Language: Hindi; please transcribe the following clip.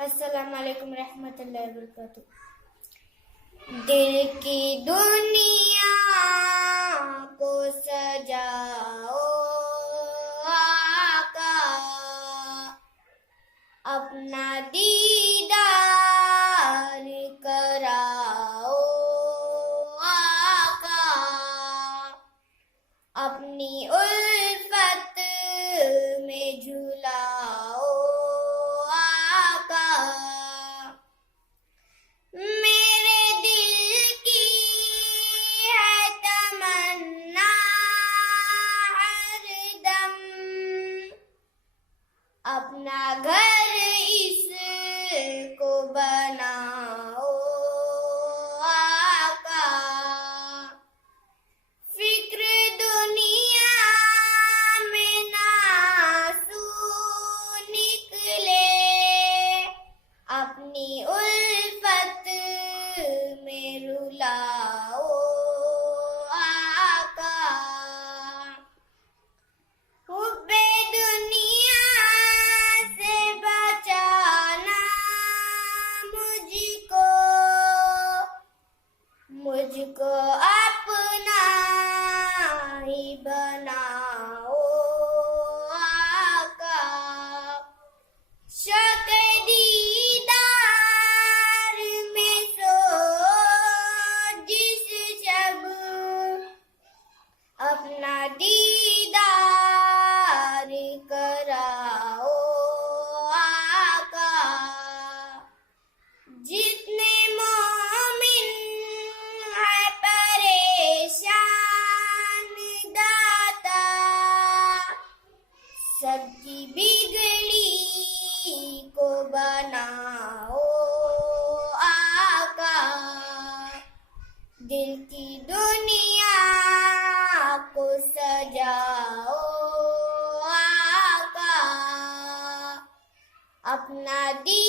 अस्सलाम वालेकुम रहमतुल्लाहि व बरकातुहू। दिल की दुनिया को सजाओ आका, अपना दीदार कराओ आका, अपनी उल्फत में झुलाओ आका। मेरे दिल की है तमन्ना हरदम, अपना घर इसको बनाओ आका। फिक्र दुनिया में नासू निकले, अपनी उल्फत में रुलाओ आका। हुब्बे दुनिया से बचाना मुझको अपना ही बनाओ आका। शौक़ दीदार में सो जिस शब, अपना दीदार कराओ आका। जितने मोमिन है परेशान दाता, सबकी बिगड़ी को बनाओ आका। दिल की दुनिया को सजाओ आका, अपना दी